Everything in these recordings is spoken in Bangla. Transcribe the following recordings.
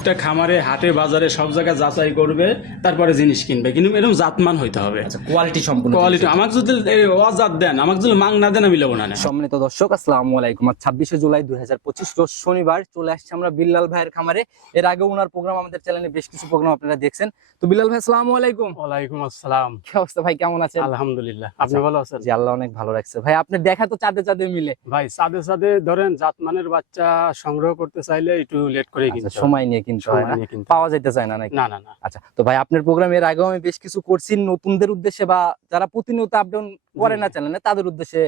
একটা খামারে হাটে বাজারে সব জায়গায় যাচাই করবে তারপরে জিনিস কিনবে। কিন্তু এরকম জাতমান হইতে হবে। আচ্ছা কোয়ালিটি সম্পূর্ণ কোয়ালিটি আমাকে যদি অজাত দেন আমাকে যদি মাং না দেন আমি লেবো না। সম্মানিত দর্শক আসসালামু আলাইকুম। ছাব্বিশে জুলাই দুই হাজার পঁচিশ রোজ শনিবার চলে আসছে আমরা বিল্লাল ভাইয়ের খামারে। এর আগে ওনার প্রোগ্রাম আমাদের চ্যানেলে বেশ কিছু প্রোগ্রাম আপনারা দেখছেন। তো বিল্লাল ভাই আসসালামু আলাইকুম। ওয়ালাইকুম আসসালাম। কি অবস্থা ভাই কেমন আছেন? আলহামদুলিল্লাহ। আপনি ভালো আছেন? জি আল্লাহ অনেক ভালো রাখছে। ভাই আপনি দেখা তো চাঁদে চাঁদে মিলে। ভাই সাদে সাদে ধরেন জাতমানের বাচ্চা সংগ্রহ করতে চাইলে একটু লেট করে আচ্ছা, সময় নিয়ে কিনতে হয় না। পাওয়া চায় না নাকি না না না আচ্ছা তো ভাই আপনার প্রোগ্রাম এর আগেও আমি বেশ কিছু করছি নতুনদের উদ্দেশ্যে বা যারা প্রতিনিয়ত আপডাউন করে না চ্যানেলে তাদের উদ্দেশ্যে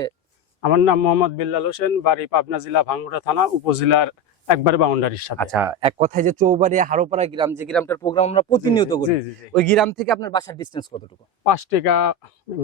আমার নাম মোহাম্মদ বিল্লাল হোসেন বাড়ি পাবনা জেলা ভাঙ্গুড়া থানা উপজেলার একবার বাউন্ডারির সাথে। আচ্ছা এক কথায় যে চৌবাড়িয়া হারোপাড়া গ্রাম যে গ্রামটার প্রোগ্রাম আমরা প্রতিনিয়ত করি। ওই গ্রাম থেকে আপনার বাসার ডিস্টেন্স কতটুকু? পাঁচ টাকা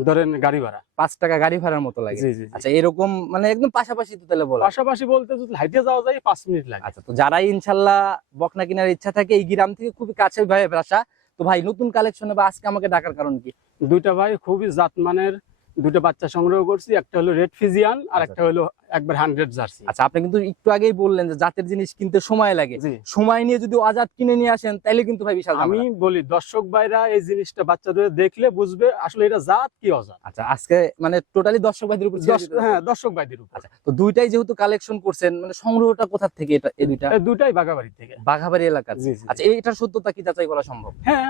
ধরেন গাড়ি ভাড়া। পাঁচ টাকা গাড়ি ভাড়ার মতো লাগে। আচ্ছা এরকম মানে একদম পাশাপাশি তো তাহলে বলা পাশাপাশি বলতে যদি হাইটে যাওয়া যায় পাঁচ মিনিট লাগে। আচ্ছা তো যারাই ইনশাল্লাহ বকনা কেনার ইচ্ছা থাকে এই গ্রাম থেকে খুবই কাছে ভাই বাসা তো ভাই নতুন কালেকশনে বা আজকে আমাকে ডাকার কারণ কি? দুইটা ভাই খুবই জাতমানের দুটো বাচ্চা সংগ্রহ করছি একটা হলো রেড ফিজিয়ান আর একটা হলো একবার হান্ড্রেড জার্সি আচ্ছা আপনি কিন্তু একটু আগেই বললেন যে জাতের জিনিস কিনতে সময় লাগে। সময় নিয়ে যদি আজাদ কিনে নিয়ে আসেন তাহলে কিন্তু ভাই বিশাল আমি বলি দর্শক ভাইরা এই জিনিসটা বাচ্চাদের দেখলে বুঝবে আসলে এটা জাত কি অজাত। আচ্ছা আজকে মানে টোটালি দর্শক ভাইদের উপর। হ্যাঁ দর্শক ভাইদের উপর। আচ্ছা তো দুইটাই যেহেতু কালেকশন করছেন মানে সংগ্রহটা কোথা থেকে এটা এই দুইটা? এই দুটাই বাগাবাড়ি থেকে। বাঘাবাড়ি জি, আচ্ছা এইটার সত্যতা কি যাচাই করা সম্ভব? হ্যাঁ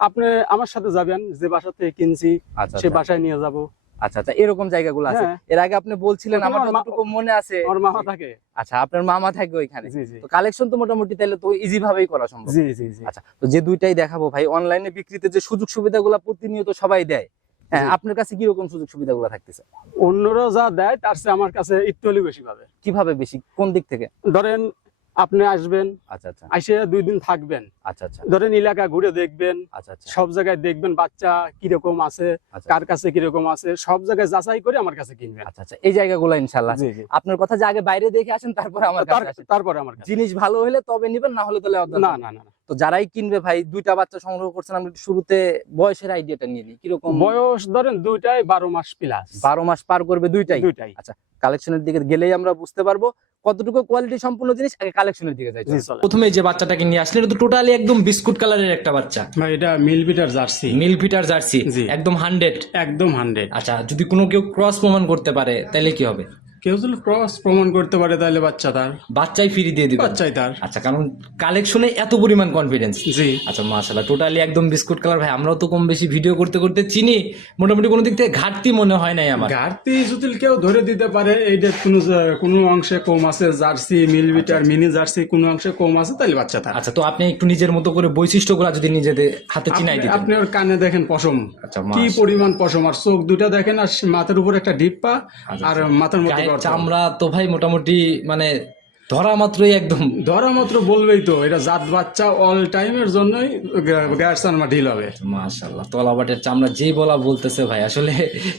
আপনি আমার সাথে যাবেন যে বাসা থেকে কিনছি আচ্ছা সে আচ্ছা। বাসায় নিয়ে যাব। আচ্ছা আচ্ছা এরকম জায়গাগুলো আছে। হ্যাঁ। এর আগে আপনি বলছিলেন আমার যতটুকু মনে আছে। আমার মামা থাকে। আচ্ছা আপনার মামা থাকে ওইখানে। তো কালেকশন তো মোটামুটি তাহলে তো ইজি ভাবেই করা সম্ভব। জি জি জি। আচ্ছা তো যে দুইটাই দেখাবো ভাই অনলাইনে বিক্রিতে যে সুযোগ সুবিধাগুলো প্রতিনিয়ত সবাই দেয় হ্যাঁ আপনার কাছে কি রকম সুযোগ সুবিধাগুলো থাকতেছে? অন্যরা যা দেয় তার চেয়ে আমার কাছে একটু হলেও বেশি পাবে। কীভাবে বেশি? কোন দিক থেকে? ধরেন আপনি আসবেন আচ্ছা আচ্ছা। এসে দুই দিন থাকবেন। আচ্ছা আচ্ছা। ধরেন এলাকা ঘুরে দেখবেন আচ্ছা আচ্ছা। সব জায়গায় দেখবেন বাচ্চা কীরকম আছে আচ্ছা। কার কাছে কীরকম আছে সব জায়গায় যাচাই করে আমার কাছে কিনবেন। আচ্ছা আচ্ছা। এই জায়গাগুলো জি আপনার কথা যে আগে বাইরে দেখে আসেন তারপরে আমার কাছে আসেন। তারপরে আমার কাছে। জিনিস ভালো হলে তবে নিবেন না হলে তাহলে না না না। তো যারাই কিনবে ভাই দুইটা বাচ্চা সংগ্রহ করছেন আমরা শুরুতে বয়সের আইডিয়াটা নিয়ে নিই। কীরকম? বয়স ধরেন দুইটাই বারো মাস প্লাস বারো মাস পার করবে দুইটাই? দুইটাই। আচ্ছা কালেকশনের দিকে গেলেই আমরা বুঝতে পারব। কতটুকু কোয়ালিটি সম্পূর্ণ জিনিস আগে কালেকশনের দিকে যাই প্রথমে যে বাচ্চাটাকে নিয়ে আসলে এটা তো টোটালি একদম বিস্কুট কালারের একটা বাচ্চা। ভাই এটা মিল বিটার জার্সি। মিল পিটার জার্সি একদম হান্ড্রেড একদম হান্ড্রেড আচ্ছা যদি কোনো কেউ ক্রস প্রমাণ করতে পারে তাহলে কি হবে? কেউ যদি ক্রস প্রমাণ করতে পারে তাহলে বাচ্চা তার। বাচ্চাই ফ্রি দিয়ে দিবে। বাচ্চাই তার। আচ্ছা কারণ কালেকশনে এত পরিমাণ কনফিডেন্স জি। আচ্ছা টোটালি একদম বিস্কুট কালার ভাই আমরাও তো কম বেশি ভিডিও করতে করতে চিনি। মোটামুটি কোনো দিক থেকে ঘাটতি মনে হয় নাই আমার। ঘাটতি যদি কেউ ধরে দিতে পারে এইটা কোনো কোনো অংশে কম আছে জার্সি মিল মিনি জার্সি কোনো অংশে কম আছে তাহলে বাচ্চা তার। আচ্ছা তো আপনি একটু নিজের মতো করে বৈশিষ্ট্যগুলো যদি নিজেদের হাতে চিনাই দিতেন। আপনি ওর কানে দেখেন পশম। আচ্ছা কি পরিমাণ পশম? আর চোখ দুটা দেখেন আর মাথার উপর একটা ডিপ্পা আর মাথার মধ্যে। চামড়া তো ভাই মোটামুটি মানে ধরা মাত্রই একদম। ধরা মাত্র বলবেই তো এটা জাত বাচ্চা অল টাইমের জন্যই গ্যাস চানমা ঢিল হবে মাশাল্লাহ তলাবাটের চামড়া যেই বলা বলতেছে ভাই আসলে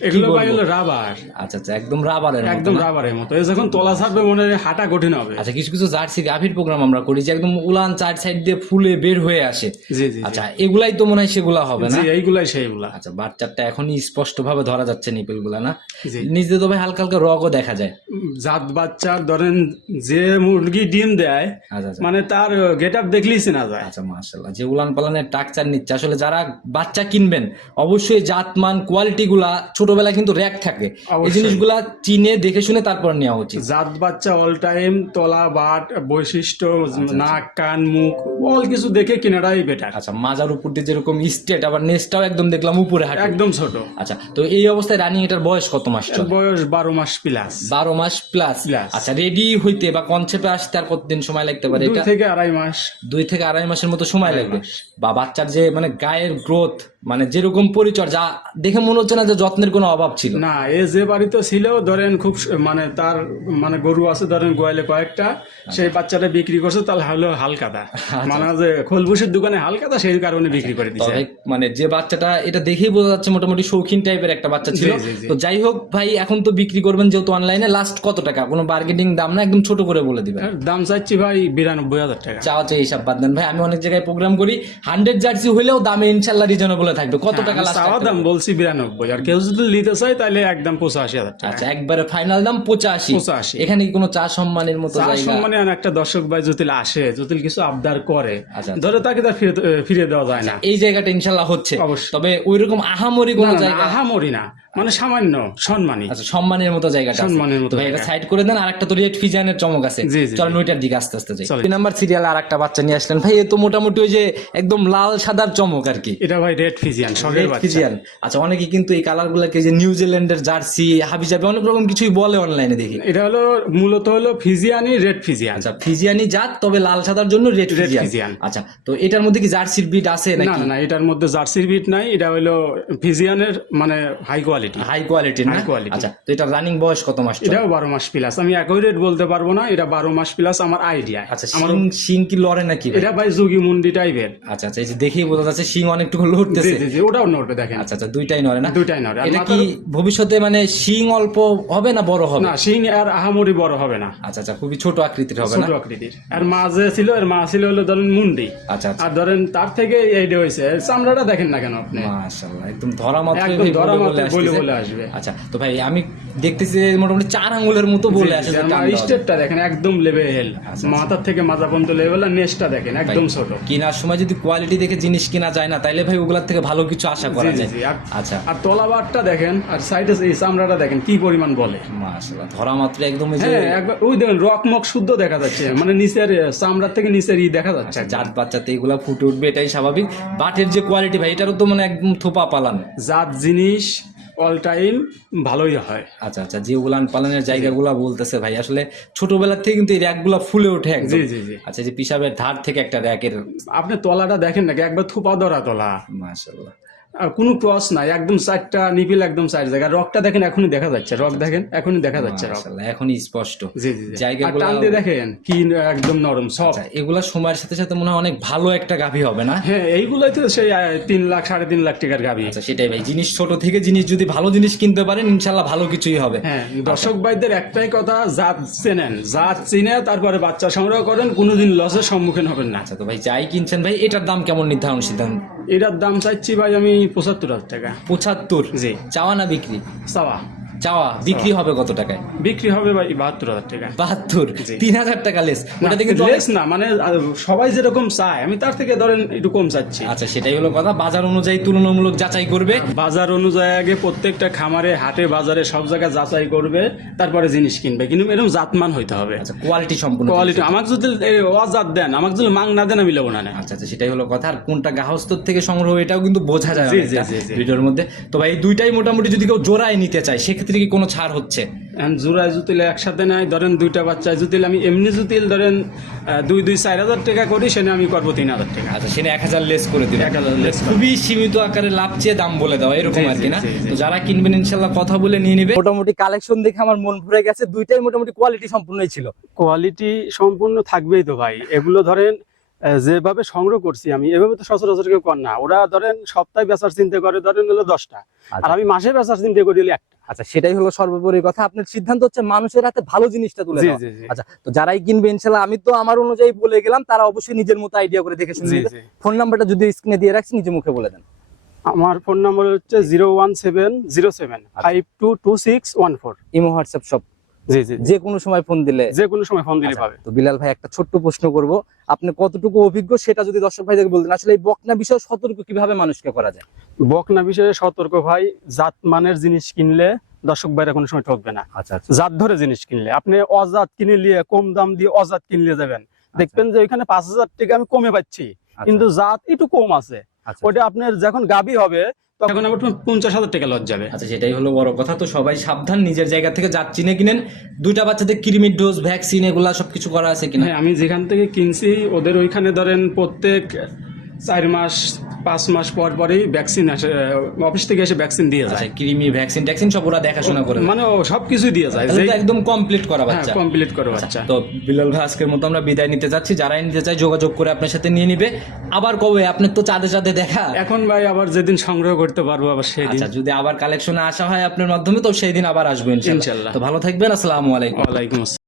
এগুলো ভাই হলো রাবার আচ্ছা আচ্ছা একদম রাবারের একদম? রাবারের মতো। এ যখন তলা ছাড়বে মনে হয় হাঁটা কঠিন হবে। আচ্ছা কিছু কিছু জার্সি গাভীর প্রোগ্রাম আমরা করি যে একদম উলান চার সাইড দিয়ে ফুলে বের হয়ে আসে। জি জি আচ্ছা এগুলাই তো মনে হয় সেগুলা হবে না? জি এইগুলাই সেইগুলা। আচ্ছা বাচ্চাটা এখনই স্পষ্ট ভাবে ধরা যাচ্ছে নিপেলগুলা না? জি। নিজে তো ভাই হালকা হালকা রগও দেখা যায়। জাত বাচ্চার ধরেন যে মুরগি ডিম দেয় আচ্ছা আচ্ছা। মানে তার গেট আপ দেখলেই চেনা যায়। আচ্ছা মাশাল্লাহ যে উলান পালানের টাকচার নিচ্ছে। আসলে যারা বাচ্চা কিনবেন অবশ্যই জাতমান কোয়ালিটি গুলা ছোটবেলায় কিন্তু র্যাক থাকে। এই জিনিসগুলা চিনে দেখে শুনে তারপর নেওয়া উচিত। জাত বাচ্চা অল টাইম তলা বাট বৈশিষ্ট্য নাক কান মুখ অল কিছু দেখে কেনাটাই বেটার আচ্ছা মাজার উপর দিয়ে যেরকম স্টেট আবার নেসটাও একদম দেখলাম উপরে হাঁটে। একদম ছোট। আচ্ছা তো এই অবস্থায় রানিং এটার বয়স কত মাস বয়স বারো মাস প্লাস বারো মাস প্লাস আচ্ছা রেডি হইতে বা কনসেপ্টে আসতে আর কতদিন সময় লাগতে পারে? দুই এটা থেকে আড়াই মাস। দুই থেকে আড়াই মাসের মতো সময় লাগবে। বা বাচ্চার যে মানে গায়ের গ্রোথ মানে যেরকম পরিচর্যা দেখে মনে হচ্ছে না যে যত্নের কোনো অভাব ছিল। না এ যে বাড়িতে ছিল ধরেন খুব মানে তার মানে গরু আছে ধরেন গোয়ালে কয়েকটা সেই বাচ্চাটা বিক্রি করছে তাহলে হলো হালকাদা। মানে যে খোলবুসের দোকানে হালকাদা সেই কারণে বিক্রি করে তবে মানে যে বাচ্চাটা এটা দেখেই বোঝা যাচ্ছে মোটামুটি শৌখিন টাইপের একটা বাচ্চা ছিল। তো যাই হোক ভাই এখন তো বিক্রি করবেন যেহেতু অনলাইনে লাস্ট কত টাকা? কোনো বার্গেনিং দাম না? একদম ছোট করে বলে দিবেন। এর দাম চাচ্ছি ভাই বিরানব্বই হাজার টাকা। চাওয়া চাই হিসাব বাদ দেন। ভাই আমি অনেক জায়গায় প্রোগ্রাম করি। হান্ড্রেড জার্সি হইলেও দামে ইনশাল্লাহ রিজনেবল থাকবে কত টাকা লাস্ট চাওয়া দাম বলছি বিরানব্বই আর কেউ যদি নিতে চায় তাহলে একদম পঁচাশি হাজার টাকা। আচ্ছা একবারে ফাইনাল দাম পঁচাশি। পঁচাশি। এখানে কি কোনো চা সম্মানের মতো চা সম্মানে একটা দর্শক ভাই জটিল আসে জটিল কিছু আবদার করে। আচ্ছা। ধরে তাকে তার ফিরে দেওয়া যায় না। এই জায়গাটা ইনশাল্লাহ হচ্ছে। অবশ্যই। তবে ওইরকম আহামরি কোনো জায়গা? আহামরি না। মানে সামান্য সম্মানী। আচ্ছা সম্মানের মতো জায়গাটা আছে। সম্মানের মতো ভাই এটা জায়গা। সাইড করে দেন আর একটা তো রেড ফিজানের চমক আছে। চলেন ওইটার দিকে আস্তে আস্তে যাই। দুই নাম্বার সিরিয়াল আর একটা বাচ্চা নিয়ে আসলেন। ভাই এ তো মোটামুটি ওই যে একদম লাল সাদার চমক আর কি। এটা ভাই রেড ফিজিয়ান রেড ফিজিয়ান আচ্ছা অনেকে কিন্তু এই কালার গুলাকে যে নিউজিল্যান্ডের জার্সি হাবিজাবি অনেক রকম কিছুই বলে অনলাইনে দেখি। এটা হলো মূলত হলো ফিজিয়ানি রেড ফিজিয়ান আচ্ছা ফিজিয়ানি জাত তবে লাল সাদার জন্য রেড ফিজিয়ান ফিজিয়ান। আচ্ছা তো এটার মধ্যে কি জার্সির বিট আছে না নাকি? না, না এটার মধ্যে জার্সির বিট নাই এটা হলো ফিজিয়ানের মানে হাই কোয়ালিটি হাই কোয়ালিটির না? Quality। আচ্ছা তো এটা রানিং বয়স কত মাস? এটাও বারো মাস প্লাস আমি একই রেট বলতে পারব না এটা বারো মাস প্লাস আমার আইডিয়া আচ্ছা আমার শিং শিং কি লড়ে নাকি এটা ভাই যুগি মুন্ডি টাইপের আচ্ছা আচ্ছা এই যে দেখেই বোঝা যাচ্ছে শিং অনেকটুকু লড়তেছে জি জি ওটাও নড়বে দেখেন। আচ্ছা আচ্ছা দুইটাই নড়ে না? দুইটাই নড়ে। আর এটা কি ভবিষ্যতে মানে শিং অল্প হবে না বড় হবে? না সিং আর আহামরি বড় হবে না। আচ্ছা আচ্ছা খুবই ছোট আকৃতির হবে না? ছোট আকৃতির। আর মা যে ছিল এর মা ছিল হলো ধরেন মুন্ডি আচ্ছা আচ্ছা। আর ধরেন তার থেকে এইটা হয়েছে। চামড়াটা দেখেন না কেন আপনি? মাশাআল্লাহ একদম ধরা মাত্র একদম ধরা মাত্র বলে আসবে। আচ্ছা তো ভাই আমি দেখতেছি যে মোটামুটি চার আঙ্গুলের মতো বলে আসে। স্টেপটা দেখেন একদম লেভেল মাথার থেকে মাজা পর্যন্ত লেভেল আর নেসটা দেখেন একদম ছোট। কেনার সময় যদি কোয়ালিটি দেখে জিনিস কিনা যায় না তাইলে ভাই ওগুলার থেকে ভালো কিছু আশা করা যায়। আচ্ছা। আর তলাবারটা দেখেন আর সাইডে এই চামড়াটা দেখেন কি পরিমাণ বলে। মাশাআল্লাহ ধরা মাত্র একদম হ্যাঁ একবার ওই দেখেন রকমক শুদ্ধ দেখা যাচ্ছে মানে নিচের চামড়ার থেকে নিচের ই দেখা যাচ্ছে জাত বাচ্চাতে এগুলা ফুটে উঠবে এটাই স্বাভাবিক। বাটের যে কোয়ালিটি ভাই এটারও তো মানে একদম থোপা পালান। জাত জিনিস অল টাইম ভালোই হয়। আচ্ছা আচ্ছা যে উলান পালানের জায়গাগুলো বলতেছে ভাই আসলে ছোটবেলা থেকে কিন্তু এই র্যাকগুলো ফুলে ওঠে জি জি জি। আচ্ছা যে পিসাবের ধার থেকে একটা র্যাকের আপনি তলাটা দেখেন নাকি? একবার থুপা ধরা তলা। মাশাআল্লাহ। আর কোনো ক্রস নাই একদম চারটা নিপিল একদম চার জায়গা। রকটা দেখেন এখনই দেখা যাচ্ছে। রক দেখেন এখনই দেখা যাচ্ছে রক এখনই স্পষ্ট। জি জি জায়গাগুলো দেখেন কি একদম নরম সব। আচ্ছা এগুলা সময়ের সাথে সাথে মনে হয় অনেক ভালো একটা গাভী হবে না? হ্যাঁ এইগুলোই তো সেই তিন লাখ সাড়ে তিন লাখ টাকার গাবি আচ্ছা সেটাই ভাই। জিনিস ছোট থেকে জিনিস যদি ভালো জিনিস কিনতে পারেন ইনশাল্লাহ ভালো কিছুই হবে। হ্যাঁ দর্শক ভাইদের একটাই কথা জাত চেনেন। জাত চিনে তারপরে বাচ্চা সংগ্রহ করেন কোনোদিন লসের সম্মুখীন হবেন না। আচ্ছা তো ভাই যাই কিনছেন ভাই এটার দাম কেমন নির্ধারণ সিদ্ধান্ত? এটার দাম চাইছি ভাই আমি পঁচাত্তর হাজার টাকা। পঁচাত্তর? জি। চাওয়া না বিক্রি? চাওয়া। চাওয়া বিক্রি হবে কত টাকায়? বিক্রি হবে ভাই বাহাত্তর হাজার টাকা। বাহাত্তর? তিন হাজার টাকা লেস ওটাতে কিন্তু লেস না মানে সবাই যেরকম চায় আমি তার থেকে ধরেন একটু কম চাচ্ছি। আচ্ছা সেটাই হলো কথা। বাজার অনুযায়ী তুলনামূলক যাচাই করবে। বাজার অনুযায়ী আগে প্রত্যেকটা খামারে হাটে বাজারে সব জায়গায় যাচাই করবে তারপরে জিনিস কিনবে। কিন্তু এরকম জাতমান হইতে হবে। আচ্ছা কোয়ালিটি সম্পূর্ণ কোয়ালিটি আমাকে যদি অজাত দেন আমাকে যদি মাং না দেন আমি নেব না আচ্ছা আচ্ছা সেটাই হলো কথা। আর কোনটা গাহস্থর থেকে সংগ্রহ এটাও কিন্তু বোঝা যায়। ভিডিওর মধ্যে। তো ভাই এই দুইটাই মোটামুটি যদি কেউ জোড়ায় নিতে চায় সেক্ষেত্রে কি কোনো ছাড় হচ্ছে? জোড়ায় জুতিলে একসাথে নেয় ধরেন দুইটা বাচ্চা জুতিল আমি এমনি জুতিল ধরেন দুই দুই চার হাজার টাকা করি সেনে আমি করব তিন হাজার টাকা। আচ্ছা সেটা এক হাজার লেস করে দিবে এক হাজার লেস খুবই সীমিত আকারে লাভ চেয়ে দাম বলে দেওয়া এরকম আর কি না। তো যারা কিনবেন ইনশাল্লাহ কথা বলে নিয়ে নিবে। মোটামুটি কালেকশন দেখে আমার মন ভরে গেছে দুইটাই মোটামুটি কোয়ালিটি সম্পূর্ণই ছিল। কোয়ালিটি সম্পূর্ণ থাকবেই তো ভাই। এগুলো ধরেন যেভাবে সংগ্রহ করছি আমি এভাবে তো সচরাচর কেউ কর না। ওরা ধরেন সপ্তাহে বেচার চিন্তা করে ধরেন হলো দশটা। আর আমি মাসে বেচার চিন্তা করি হলো একটা। আচ্ছা সেটাই হলো সর্বোপরি কথা। আপনার সিদ্ধান্ত হচ্ছে মানুষের হাতে ভালো জিনিসটা তুলে আচ্ছা তো যারাই কিনবে ইনশাল্লাহ আমি তো আমার অনুযায়ী বলে গেলাম তারা অবশ্যই নিজের মতো আইডিয়া করে দেখে শুনে ফোন নাম্বারটা যদি স্ক্রিনে দিয়ে রাখছি নিজে মুখে বলে দেন। আমার ফোন নাম্বার হচ্ছে zero one seven zero seven five two two six one four. Imo WhatsApp সব। জি জি যে কোনো সময় ফোন দিলে। যে কোনো সময় ফোন দিলে আচ্ছা, পাবে। তো বিলাল ভাই একটা ছোট্ট প্রশ্ন করব। আপনি কতটুকু অভিজ্ঞ সেটা যদি দর্শক ভাইদের বলতেন। আসলে এই বকনা বিষয়ে সতর্ক কীভাবে মানুষকে করা যায়? বকনা বিষয়ে সতর্ক ভাই জাত মানের জিনিস কিনলে দর্শক ভাইরা কোনো সময় ঠকবে না। আচ্ছা আচ্ছা। জাত ধরে জিনিস কিনলে। আপনি অজাত কিনে নিয়ে কম দাম দিয়ে অজাত কিনলে যাবেন। দেখবেন যে ওইখানে পাঁচ হাজার টাকা আমি কমে পাচ্ছি। কিন্তু জাত একটু কম আছে। আচ্ছা, ওটা আপনার যখন গাবি হবে তখন আবার পঞ্চাশ হাজার টাকা লজ যাবে। আচ্ছা সেটাই হলো বড় কথা। তো সবাই সাবধান নিজের জায়গা থেকে যাত চিনে কিনেন। দুইটা বাচ্চাদের কৃমির ডোজ ভ্যাকসিন এগুলা সবকিছু করা আছে কিনা? হ্যাঁ আমি যেখান থেকে কিনছি ওদের ওইখানে ধরেন প্রত্যেক চার মাস পাঁচ মাস পর পরেই ভ্যাকসিন আসে অফিস থেকে এসে ভ্যাকসিন দিয়ে আচ্ছা যায় কৃমি ভ্যাকসিন ট্যাকসিন সব ওরা দেখাশোনা করে মানে ও সবকিছু দিয়ে যায়। যে একদম কমপ্লিট করা বাচ্চা। কমপ্লিট করে বাচ্চা। তো বিলাল ভাই আজকের মতো আমরা বিদায় নিতে যাচ্ছি। যারাই নিতে চাই যোগাযোগ করে আপনার সাথে নিয়ে নিবে। আবার কবে? আপনার তো চাঁদে চাঁদে দেখা। এখন ভাই আবার যেদিন সংগ্রহ করতে পারব আবার সেদিন। আচ্ছা যদি আবার কালেকশনে আসা হয় আপনার মাধ্যমে তো সেই দিন আবার আসবেন ইনশাল্লাহ। তো ভালো থাকবেন আসসালামু আলাইকুম। ওয়ালাইকুম আসসালাম।